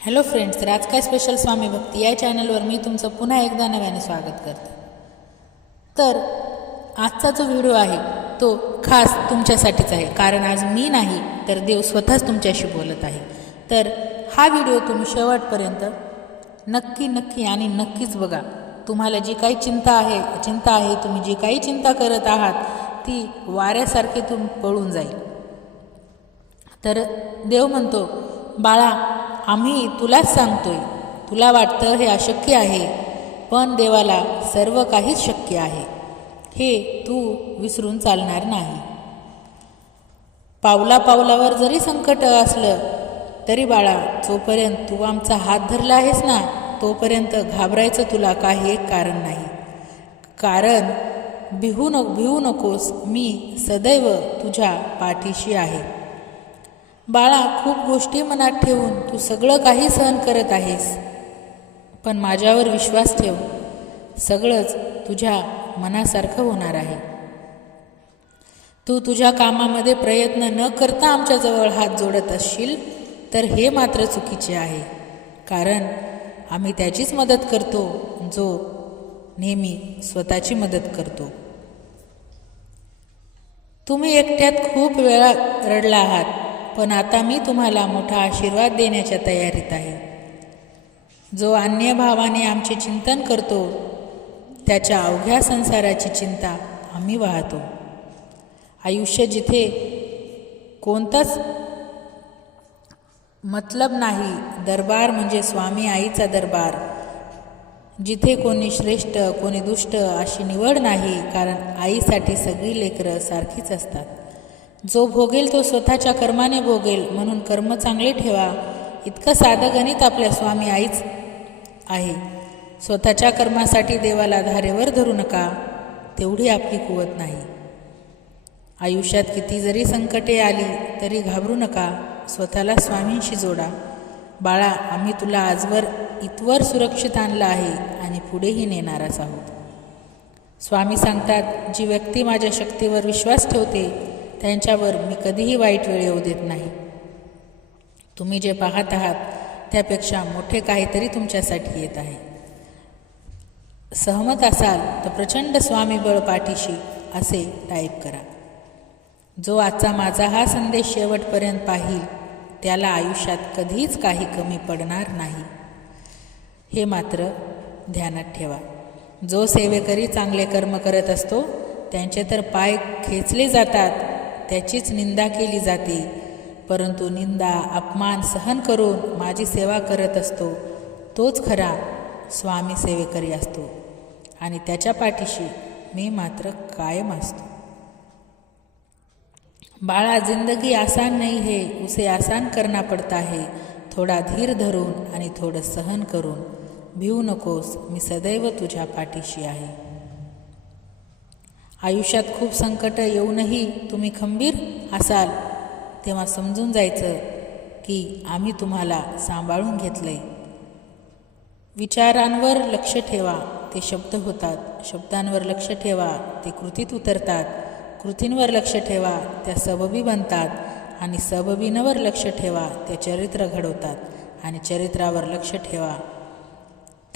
Hello friends तर आज काय स्पेशल स्वामी भक्ती? या चॅनलवर मी तुमचं पुन्हा एकदा नव्याने स्वागत करते. तर आजचा जो व्हिडिओ आहे तो खास तुमच्यासाठीच आहे. कारण आज मी नाही तर देव स्वतःच तुमच्याशी बोलत आहे. तर हा व्हिडिओ तुम्ही शेवटपर्यंत नक्की नक्की आणि नक्कीच बघा. तुम्हाला जी काही चिंता आहे चिंता आहे तुम्ही जी काही चिंता करत आहात ती वाऱ्यासारखी तुम पळून जाईल. तर देव म्हणतो बाळा आम्ही तुलाच सांगतोय. तुला वाटतं हे अशक्य आहे पण देवाला सर्व काहीच शक्य आहे. हे तू विसरून चालणार नाही. पावला पावलावर जरी संकट असलं तरी बाळा जोपर्यंत तू आमचा हात धरला आहेस ना तोपर्यंत घाबरायचं तुला काही एक कारण नाही. कारण भिहू नको भिवू नकोस मी सदैव तुझ्या पाठीशी आहे. बाळा खूप गोष्टी मनात ठेवून तू सगळं काही सहन करत आहेस. पण माझ्यावर विश्वास ठेव. सगळंच तुझ्या मनासारखं होणार आहे. तू तुझ्या कामामध्ये प्रयत्न न करता आमच्याजवळ हात जोडत असशील तर हे मात्र चुकीचे आहे. कारण आम्ही त्याचीच मदत करतो जो नेहमी स्वतःची मदत करतो. तुम्ही एकट्यात खूप वेळा रडला आहात. पण आता मी तुम्हाला मोठा आशीर्वाद देण्याच्या तयारीत आहे. जो अन्य भावाने आमचे चिंतन करतो त्याच्या अवघ्या संसाराची चिंता आम्ही वाहतो. आयुष्य जिथे कोणताच मतलब नाही दरबार म्हणजे स्वामी आईचा दरबार. जिथे कोणी श्रेष्ठ कोणी दुष्ट अशी निवड नाही कारण आईसाठी सगळी लेकरं सारखीच असतात. जो भोगेल तो स्वतःच्या कर्माने भोगेल म्हणून कर्म चांगले ठेवा. इतकं साधं गणित आपल्या स्वामी आईच आहे. स्वतःच्या कर्मासाठी देवाला धारेवर धरू नका. तेवढी आपली कुवत नाही. आयुष्यात किती जरी संकटे आली तरी घाबरू नका. स्वतःला स्वामींशी जोडा. बाळा आम्ही तुला आजवर इतवर सुरक्षित आणलं आहे आणि पुढेही नेणारच आहोत. स्वामी सांगतात जी व्यक्ती माझ्या शक्तीवर विश्वास ठेवते त्यांच्यावर मी कधीही वाईट वेळ येऊ देत नाही. तुम्ही जे पाहत आहात त्यापेक्षा मोठे काहीतरी तुमच्यासाठी येत आहे. सहमत असाल तर प्रचंड स्वामीबळ पाठीशी असे टाईप करा. जो आजचा माझा हा संदेश शेवटपर्यंत पाहिल त्याला आयुष्यात कधीच काही कमी पडणार नाही. हे मात्र ध्यानात ठेवा. जो सेवेकरी चांगले कर्म करत असतो त्यांचे तर पाय खेचले जातात. त्याचीच निंदा केली जाते. परंतु निंदा अपमान सहन करून माझी सेवा करत असतो. तोच खरा स्वामी सेवेकरी असतो. आणि त्याच्या पाठीशी मी मात्र कायम असतो. बाळा जिंदगी आसान नाही है उसे आसान करना पडता है. थोडा धीर धरून आणि थोडं सहन करून भिवू नकोस मी सदैव तुझ्या पाठीशी आहे. आयुष्यात खूप संकट येऊनही तुम्ही खंबीर असाल. तेव्हा समजून जायचं की आम्ही तुम्हाला सांभाळून घेतलंय. विचारांवर लक्ष ठेवा. ते शब्द होतात. शब्दांवर लक्ष ठेवा. ते कृतीत उतरतात. कृतींवर लक्ष ठेवा. त्या सबबी बनतात आणि सबबींवर लक्ष ठेवा. ते चरित्र घडवतात आणि चरित्रावर लक्ष ठेवा.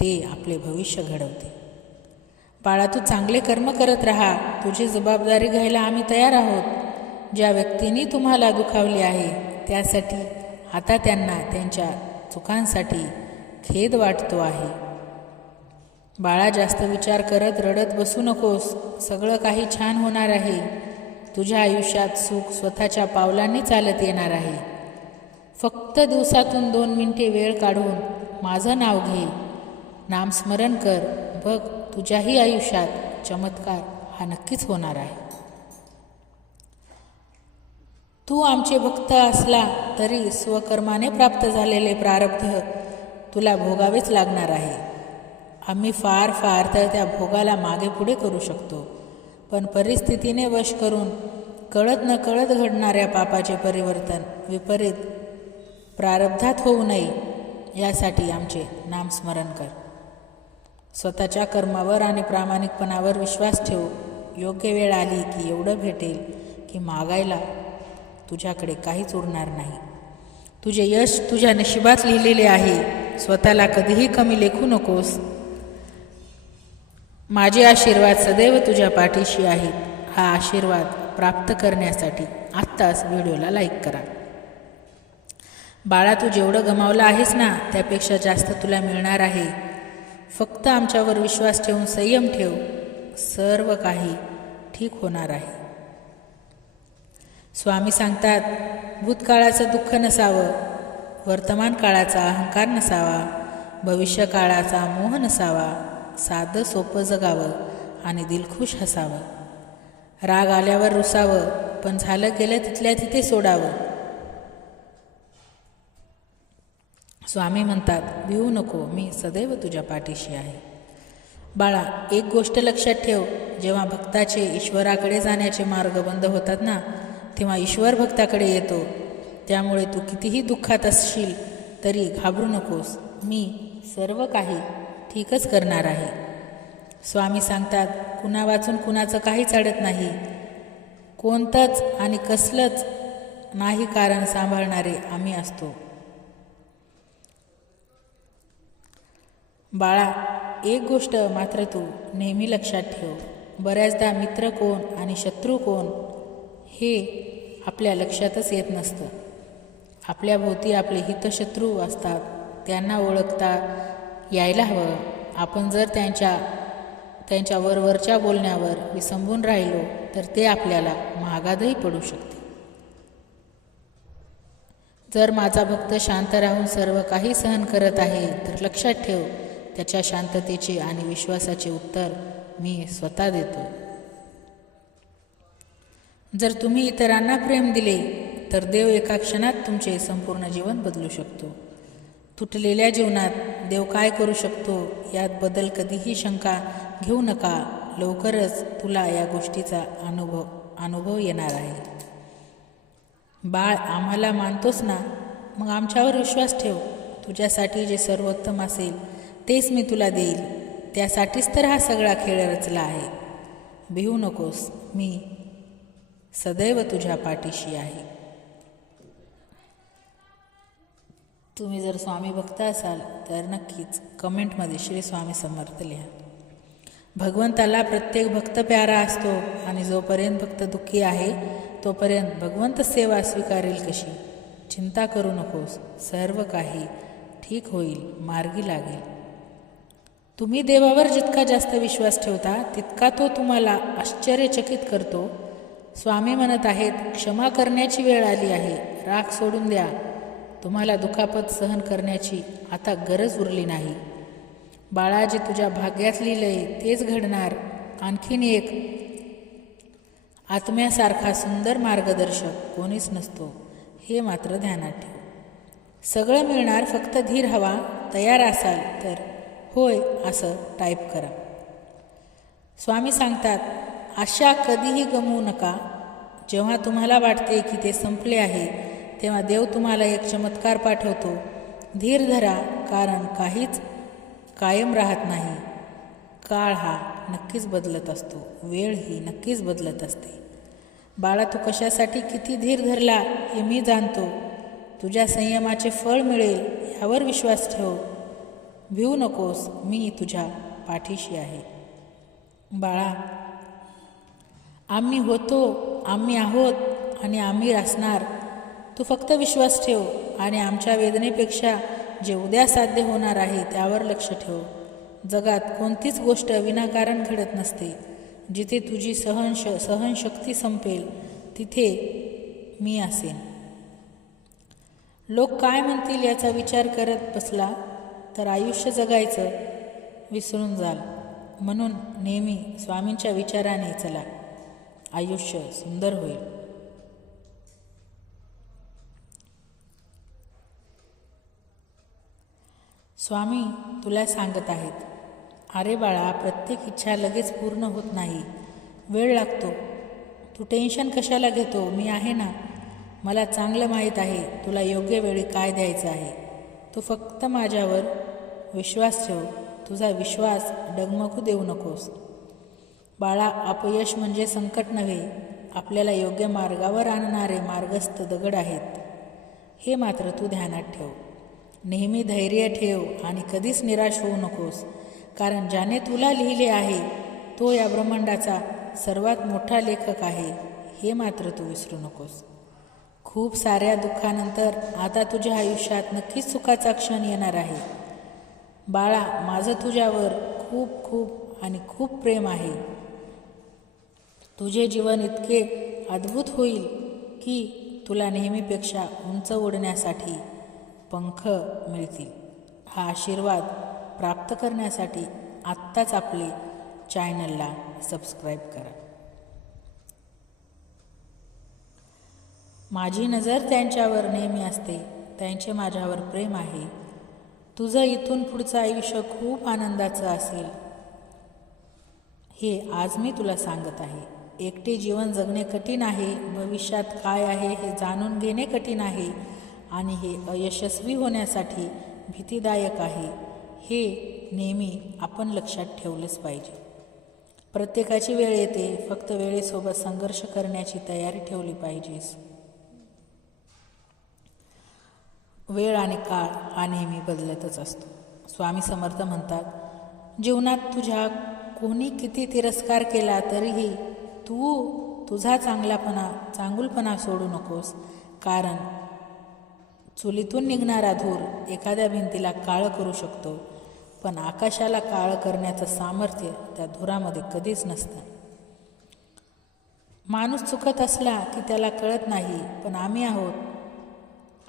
ते आपले भविष्य घडवते. बाळा तू चांगले कर्म करत राहा. तुझी जबाबदारी घ्यायला आम्ही तयार आहोत. ज्या व्यक्तींनी तुम्हाला दुखावले आहे त्यासाठी आता त्यांना त्यांच्या चुकांसाठी खेद वाटतो आहे. बाळा जास्त विचार करत रडत बसू नकोस. सगळं काही छान होणार आहे. तुझ्या आयुष्यात सुख स्वतःच्या पावलांनी चालत येणार आहे. फक्त दिवसातून दोन मिनिटे वेळ काढून माझं नाव घे. नामस्मरण कर. बघ तुझ्याही आयुष्यात चमत्कार हा नक्कीच होणार आहे. तू आमचे भक्त असला तरी स्वकर्माने प्राप्त झालेले प्रारब्ध तुला भोगावेच लागणार आहे. आम्ही फार फार तर त्या भोगाला मागे पुढे करू शकतो पण परिस्थितीने वश करून कळत न कळत घडणाऱ्या पापाचे परिवर्तन विपरीत प्रारब्धात होऊ नये यासाठी आमचे नामस्मरण कर. स्वतःच्या कर्मावर आणि प्रामाणिकपणावर विश्वास ठेव. योग्य वेळ आली की एवढं भेटेल की मागायला तुझ्याकडे काहीच उरणार नाही. तुझे यश तुझ्या नशिबात लिहिलेले आहे. स्वतःला कधीही कमी लेखू नकोस. माझे आशीर्वाद सदैव तुझ्या पाठीशी आहेत. हा आशीर्वाद प्राप्त करण्यासाठी आत्ताच व्हिडिओला लाईक करा. बाळा तू जेवढं गमावलं आहेस ना त्यापेक्षा जास्त तुला मिळणार आहे. फक्त आमच्यावर विश्वास ठेवून संयम ठेव. सर्व काही ठीक होणार आहे. स्वामी सांगतात भूतकाळाचं दुःख नसावं वर्तमान काळाचा अहंकार नसावा भविष्य काळाचा मोह नसावा साधं सोपं जगावं आणि दिलखुश हसावं. राग आल्यावर रुसावं पण झालं गेलं तिथल्या तिथे सोडावं. स्वामी म्हणतात भिवू नको मी सदैव तुझ्या पाठीशी आहे. बाळा एक गोष्ट लक्षात ठेव जेव्हा भक्ताचे ईश्वराकडे जाण्याचे मार्ग बंद होतात ना तेव्हा ईश्वर भक्ताकडे येतो. त्यामुळे तू कितीही दुःखात असशील तरी घाबरू नकोस. मी सर्व काही ठीकच करणार आहे. स्वामी सांगतात कुणा वाचून कुणाचं काहीच अडत नाही. कोणतंच आणि कसलंच नाही कारण सांभाळणारे आम्ही असतो. बाळा एक गोष्ट मात्र तू नेहमी लक्षात ठेव. बऱ्याचदा मित्र कोण आणि शत्रू कोण हे आपल्या लक्षातच येत नसतं. आपल्या भोवती आपले हितशत्रू असतात. त्यांना ओळखता यायला हवं. आपण जर त्यांच्या त्यांच्या वरवरच्या बोलण्यावर विसंबून राहिलो तर ते आपल्याला महागातही पडू शकते. जर माझा भक्त शांत राहून सर्व काही सहन करत आहे तर लक्षात ठेव त्याच्या शांततेचे आणि विश्वासाचे उत्तर मी स्वतः देतो. जर तुम्ही इतरांना प्रेम दिले तर देव एका क्षणात तुमचे संपूर्ण जीवन बदलू शकतो. तुटलेल्या जीवनात देव काय करू शकतो यात बदल कधीही शंका घेऊ नका. लवकरच तुला या गोष्टीचा अनुभव अनुभव येणार आहे. बाळ आम्हाला मानतोस ना? मग आमच्यावर विश्वास ठेव. तुझ्यासाठी जे सर्वोत्तम असेल तेच मी तुला देईल. त्यासाठीच तर हा सगळा खेळ रचला आहे. भिवू नकोस. मी सदैव तुझ्या पाठीशी आहे. तुम्ही जर स्वामी भक्त असाल तर नक्कीच कमेंटमध्ये श्री स्वामी समर्थ लिहा. भगवंताला प्रत्येक भक्त प्यारा असतो आणि जोपर्यंत भक्त दुःखी आहे तोपर्यंत भगवंत सेवा स्वीकारेल कशी? चिंता करू नकोस. सर्व काही ठीक होईल. मार्गी लागेल. तुम्ही देवावर जितका जास्त विश्वास ठेवता तितका तो तुम्हाला आश्चर्यचकित करतो. स्वामी म्हणत आहेत क्षमा करण्याची वेळ आली आहे राग सोडून द्या. तुम्हाला दुखापत सहन करण्याची आता गरज उरली नाही. बाळाजी तुझ्या भाग्यात लिहिलंय तेच घडणार. आणखीन एक आत्म्यासारखा सुंदर मार्गदर्शक कोणीच नसतो. हे मात्र ध्यानात ठेव. सगळं मिळणार फक्त धीर हवा तयार असाल तर. होय असं टाईप करा. स्वामी सांगतात आशा कधीही गमवू नका. जेव्हा तुम्हाला वाटते की ते संपले आहे तेव्हा देव तुम्हाला एक चमत्कार पाठवतो. धीर धरा कारण काहीच कायम राहत नाही. काळ हा नक्कीच बदलत असतो. वेळ ही नक्कीच बदलत असते. बाळा तू कशासाठी किती धीर धरला हे मी जाणतो. तुझ्या संयमाचे फळ मिळेल यावर विश्वास ठेव. भिवू नकोस मी तुझ्या पाठीशी आहे. बाळा आम्ही होतो आम्ही आहोत आणि आम्ही असणार तू फक्त विश्वास ठेव आणि आमच्या वेदनेपेक्षा जे उद्या साध्य होणार आहे त्यावर लक्ष ठेव. जगात कोणतीच गोष्ट विनाकारण घडत नसते. जिथे तुझी सहनश सहनशक्ती संपेल तिथे मी असेन. लोक काय म्हणतील याचा विचार करत बसला. तर आयुष्य जगायचं विसरून जाल. म्हणून नेहमी स्वामींच्या विचाराने चला. आयुष्य सुंदर होईल. स्वामी तुला सांगत आहेत अरे बाळा प्रत्येक इच्छा लगेच पूर्ण होत नाही. वेळ लागतो. तू टेन्शन कशाला घेतो? मी आहे ना. मला चांगलं माहीत आहे. तुला योग्य वेळी काय द्यायचं आहे? तू फक्त माझ्यावर विश्वास ठेव. तुझा विश्वास डगमगू देऊ नकोस. बाळा अपयश म्हणजे संकट नव्हे. आपल्याला योग्य मार्गावर आणणारे मार्गस्थ दगड आहेत. हे मात्र तू ध्यानात ठेव. नेहमी धैर्य ठेव आणि कधीच निराश होऊ नकोस. कारण ज्याने तुला लिहिले आहे तो या ब्रह्मांडाचा सर्वात मोठा लेखक आहे. हे मात्र तू विसरू नकोस. खूप साऱ्या दुःखानंतर आता तुझ्या आयुष्यात नक्कीच सुखाचा क्षण येणार आहे. बाळा माझं तुझ्यावर खूप खूप आणि खूप प्रेम आहे. तुझे जीवन इतके अद्भुत होईल की तुला नेहमीपेक्षा उंच उडण्यासाठी पंख मिळतील. हा आशीर्वाद प्राप्त करण्यासाठी आत्ताच आपले चॅनलला सबस्क्राईब करा. माझी नजर त्यांच्यावर नेहमी असते त्यांचे माझ्यावर प्रेम आहे. तुझं इथून पुढचं आयुष्य खूप आनंदाचं असेल. हे आज मी तुला सांगत आहे. एकटे जीवन जगणे कठीण आहे भविष्यात काय आहे हे जाणून घेणे कठीण आहे आणि हे अयशस्वी होण्यासाठी भीतीदायक आहे. हे नेहमी आपण लक्षात ठेवलंच पाहिजे. प्रत्येकाची वेळ येते फक्त वेळेसोबत संघर्ष करण्याची तयारी ठेवली पाहिजेस. वेळ आणि काळ हा नेहमी बदलतच असतो. स्वामी समर्थ म्हणतात जीवनात तुझ्या कोणी किती तिरस्कार केला तरीही तू तुझा चांगलापणा चांगुलपणा सोडू नकोस. कारण चुलीतून निघणारा धूर एखाद्या भिंतीला काळं करू शकतो पण आकाशाला काळं करण्याचं सामर्थ्य त्या धुरामध्ये कधीच नसतं. माणूस चुकत असला की त्याला कळत नाही पण आम्ही आहोत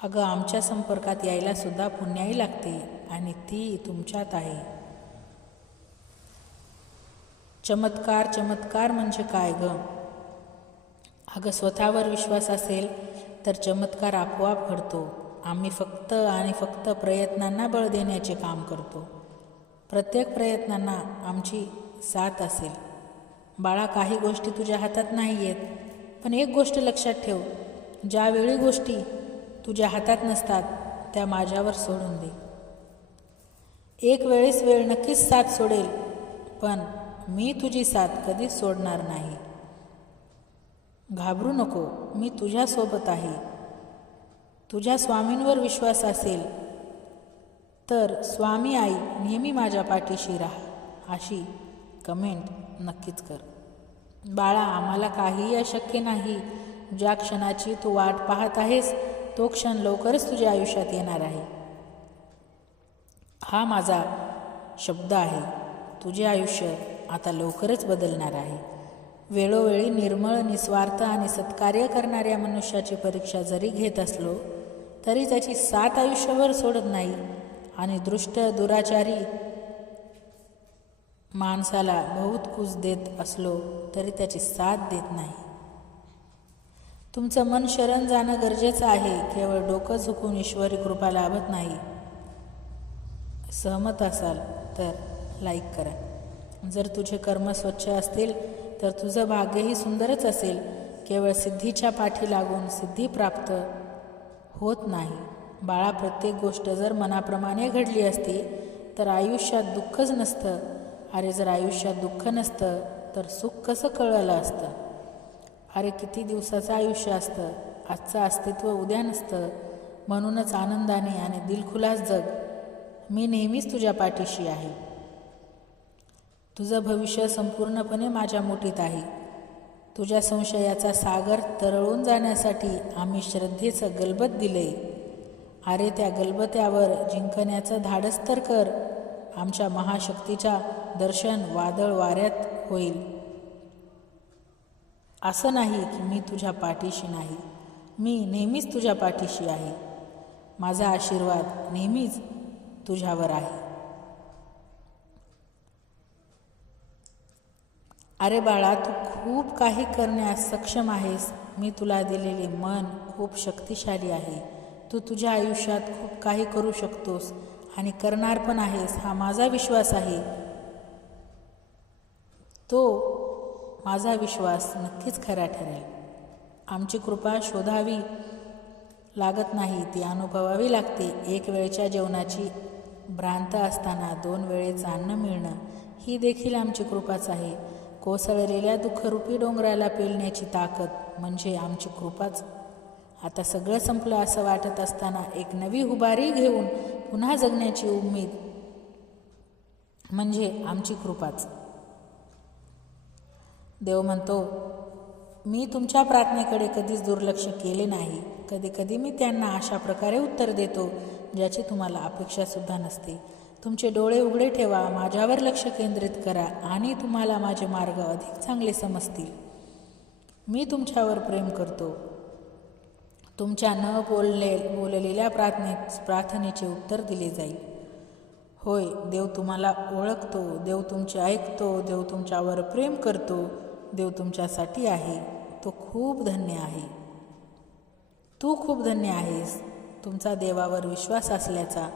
अगं आमच्या संपर्कात यायला सुद्धा पुण्याही लागते आणि ती तुमच्यात आहे. चमत्कार चमत्कार म्हणजे काय ग? अगं स्वतःवर विश्वास असेल तर चमत्कार आपोआप घडतो. आम्ही फक्त आणि फक्त प्रयत्नांना बळ देण्याचे काम करतो. प्रत्येक प्रयत्नांना आमची साथ असेल. बाळा काही गोष्टी तुझ्या हातात नाही आहेत पण एक गोष्ट लक्षात ठेव. ज्यावेळी गोष्टी तुझ्या हातात नसतात त्या माझ्यावर सोडून दे. एक वेळेस वेळ नक्कीच साथ सोडेल पण मी तुझी साथ कधीच सोडणार नाही. घाबरू नको मी तुझ्यासोबत आहे. तुझ्या स्वामींवर विश्वास असेल तर स्वामी आई नेहमी माझ्या पाठीशी राहा अशी कमेंट नक्कीच कर. बाळा आम्हाला काहीही अशक्य नाही ज्या क्षणाची तू वाट पाहत आहेस तो क्षण लवकरच तुझ्या आयुष्यात येणार आहे. हा माझा शब्द आहे. तुझे आयुष्य आता लवकरच बदलणार आहे. वेळोवेळी निर्मळ निस्वार्थ आणि सत्कार्य करणाऱ्या मनुष्याची परीक्षा जरी घेत असलो तरी त्याची साथ आयुष्यभर सोडत नाही आणि दृष्ट दुराचारी माणसाला बहुत कुस देत असलो तरी त्याची साथ देत नाही. तुमचं मन शरण जाणं गरजेचं आहे. केवळ डोकं झुकून ईश्वरी कृपा लाभत नाही. सहमत असाल तर लाईक करा. जर तुझे कर्म स्वच्छ असतील तर तुझं भाग्यही सुंदरच असेल. केवळ सिद्धीच्या पाठी लागून सिद्धी प्राप्त होत नाही. बाळा प्रत्येक गोष्ट जर मनाप्रमाणे घडली असती तर आयुष्यात दुःखच नसतं. अरे जर आयुष्यात दुःख नसतं तर सुख कसं कळलं असतं? अरे किती दिवसाचं आयुष्य असतं? आजचं अस्तित्व उद्या नसतं. म्हणूनच आनंदाने आणि दिलखुलास जग. मी नेहमीच तुझ्या पाठीशी आहे. तुझं भविष्य संपूर्णपणे माझ्या मुठीत आहे. तुझ्या संशयाचा सागर तरळून जाण्यासाठी आम्ही श्रद्धेचं गलबत दिले अरे त्या गलबत्यावर जिंकण्याचं धाडस तर कर. आमच्या महाशक्तीच्या दर्शन वादळ वाऱ्यात होईल. असं नाही की मी तुझ्या पाठीशी नाही. मी नेहमीच तुझ्या पाठीशी आहे. माझा आशीर्वाद नेहमीच तुझ्यावर आहे. अरे बाळा तू खूप काही करण्यास सक्षम आहेस. मी तुला दिलेले मन खूप शक्तिशाली आहे. तू तुझ्या आयुष्यात खूप काही करू शकतोस आणि करणार पण आहेस हा माझा विश्वास आहे. तो माझा विश्वास नक्कीच खरा ठरेल. आमची कृपा शोधावी लागत नाही ती अनुभवावी लागते. एक वेळच्या जेवणाची भ्रांत असताना दोन वेळेचं अन्न मिळणं ही देखील आमची कृपाच आहे. कोसळलेल्या दुःखरूपी डोंगराला पेलण्याची ताकद म्हणजे आमची कृपाच. आता सगळं संपलं असं वाटत असताना एक नवी हुबारी घेऊन पुन्हा जगण्याची उमेद म्हणजे आमची कृपाच. देव म्हणतो मी तुमच्या प्रार्थनेकडे कधीच दुर्लक्ष केले नाही. कधी कधी मी त्यांना अशा प्रकारे उत्तर देतो ज्याची तुम्हाला अपेक्षासुद्धा नसते. तुमचे डोळे उघडे ठेवा माझ्यावर लक्ष केंद्रित करा आणि तुम्हाला माझे मार्ग अधिक चांगले समजतील. मी तुमच्यावर प्रेम करतो. तुमच्या न बोलले बोललेल्या प्रार्थने प्रार्थनेचे उत्तर दिले जाईल. होय देव तुम्हाला ओळखतो देव तुमचे ऐकतो देव तुमच्यावर प्रेम करतो. देव तुमच्यासाठी आहे. तो खूप धन्य आहे. तू खूप धन्य आहेस. तुमचा देवावर विश्वास असल्याचा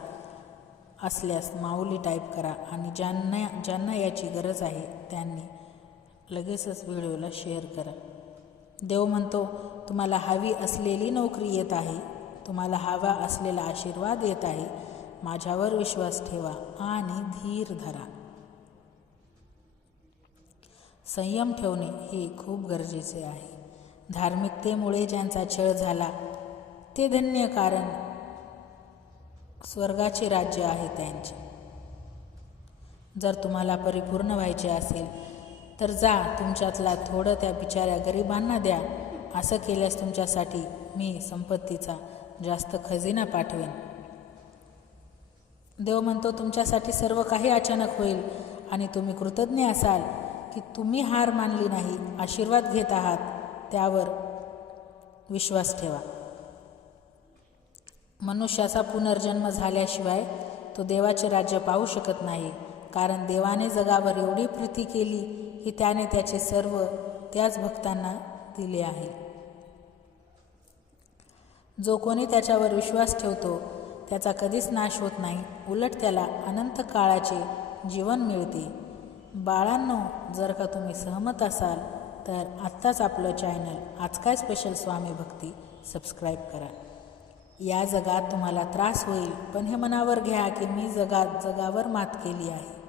असल्यास माऊली टाईप करा आणि ज्यांना ज्यांना याची गरज आहे त्यांनी लगेचच व्हिडिओला शेअर करा. देव म्हणतो तुम्हाला हवी असलेली नोकरी येत आहे. तुम्हाला हवा असलेला आशीर्वाद येत आहे. माझ्यावर विश्वास ठेवा आणि धीर धरा. संयम ठेवणे हे खूप गरजेचे आहे. धार्मिकतेमुळे ज्यांचा छळ झाला ते धन्य कारण स्वर्गाचे राज्य आहे त्यांचे. जर तुम्हाला परिपूर्ण व्हायचे असेल तर जा तुमच्यातला थोडं त्या बिचाऱ्या गरिबांना द्या. असं केल्यास तुमच्यासाठी मी संपत्तीचा जास्त खजिना पाठवेन. देव म्हणतो तुमच्यासाठी सर्व काही अचानक होईल आणि तुम्ही कृतज्ञ असाल. की तुम्ही हार मानली नाही आशीर्वाद घेत आहात त्यावर विश्वास ठेवा. मनुष्याचा पुनर्जन्म झाल्याशिवाय तो देवाचे राज्य पाहू शकत नाही कारण देवाने जगावर एवढी प्रीती केली की त्याने त्याचे सर्व त्याच भक्तांना दिले आहे. जो कोणी त्याच्यावर विश्वास ठेवतो त्याचा कधीच नाश होत नाही उलट त्याला अनंत काळाचे जीवन मिळते. बाळांनो जर का तुम्ही सहमत असाल तर आत्ताच आपलं चॅनल आज काय स्पेशल स्वामी भक्ती? सबस्क्राईब करा. या जगात तुम्हाला त्रास होईल पण हे मनावर घ्या की मी जगात जगावर मात केली आहे.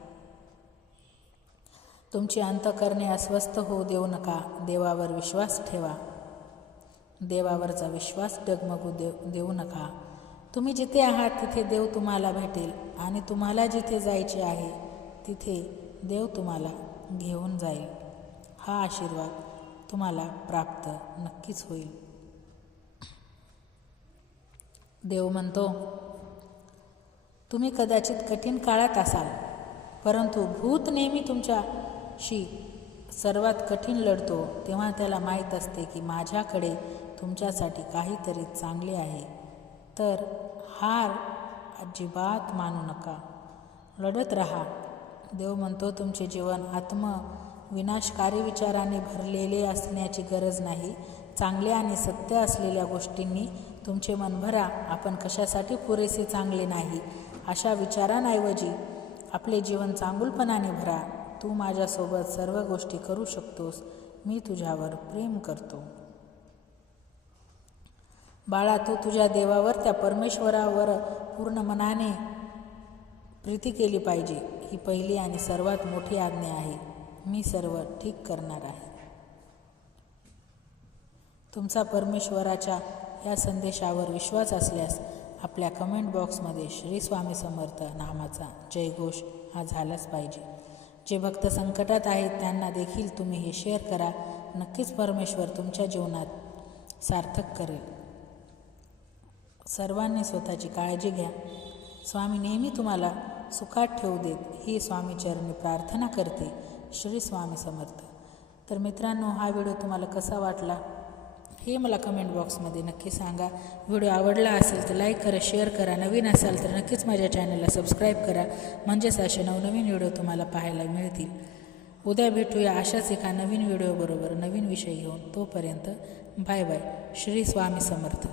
तुमची अंतकरणे अस्वस्थ होऊ देऊ नका देवावर विश्वास ठेवा. देवावरचा विश्वास डगमगू देऊ देऊ नका. तुम्ही जिथे आहात तिथे देव तुम्हाला भेटेल आणि तुम्हाला जिथे जायचे आहे तिथे देव तुम्हाला घेऊन जाईल. हा आशीर्वाद तुम्हाला प्राप्त नक्कीच होईल. देव म्हणतो तुम्ही कदाचित कठीण काळात असाल परंतु भूत नेहमी तुमच्याशी सर्वात कठीण लढतो तेव्हा त्याला माहीत असते की माझ्याकडे तुमच्यासाठी काहीतरी चांगले आहे. तर हार अजिबात मानू नका. लढत राहा. देव म्हणतो तुमचे जीवन आत्म विनाशकारी विचाराने भरलेले असण्याची गरज नाही. चांगले आणि सत्य असलेल्या गोष्टींनी तुमचे मन भरा. आपण कशासाठी पुरेसे चांगले नाही? अशा विचारांऐवजी आपले जीवन चांगुलपणाने भरा. तू माझ्यासोबत सर्व गोष्टी करू शकतोस. मी तुझ्यावर प्रेम करतो. बाळा तू तुझ्या देवावर त्या परमेश्वरावर पूर्ण मनाने प्रीती केली पाहिजे. ही पहिली आणि सर्वात मोठी आज्ञा आहे. मी सर्व ठीक करणार आहे. तुमचा परमेश्वराच्या या संदेशावर विश्वास असल्यास आपल्या कमेंट बॉक्समध्ये श्री स्वामी समर्थ नामाचा जयघोष हा झालाच पाहिजे. जे भक्त संकटात आहेत त्यांना देखील तुम्ही हे शेअर करा. नक्कीच परमेश्वर तुमच्या जीवनात सार्थक करेल. सर्वांनी स्वतःची काळजी घ्या. स्वामी नेहमी तुम्हाला सुखात ठेवू देत ही स्वामीचरणी प्रार्थना करते श्री स्वामी समर्थ. तर मित्रांनो हा व्हिडिओ तुम्हाला कसा वाटला? हे मला कमेंट बॉक्समध्ये नक्की सांगा. व्हिडिओ आवडला असेल तर लाईक करा शेअर करा. नवीन असाल तर नक्कीच माझ्या चॅनलला सबस्क्राईब करा. म्हणजेच असे नवनवीन व्हिडिओ तुम्हाला पाहायला मिळतील. उद्या भेटूया अशाच एका नवीन व्हिडिओबरोबर. नवीन विषय घेऊन तोपर्यंत बाय बाय श्री स्वामी समर्थ.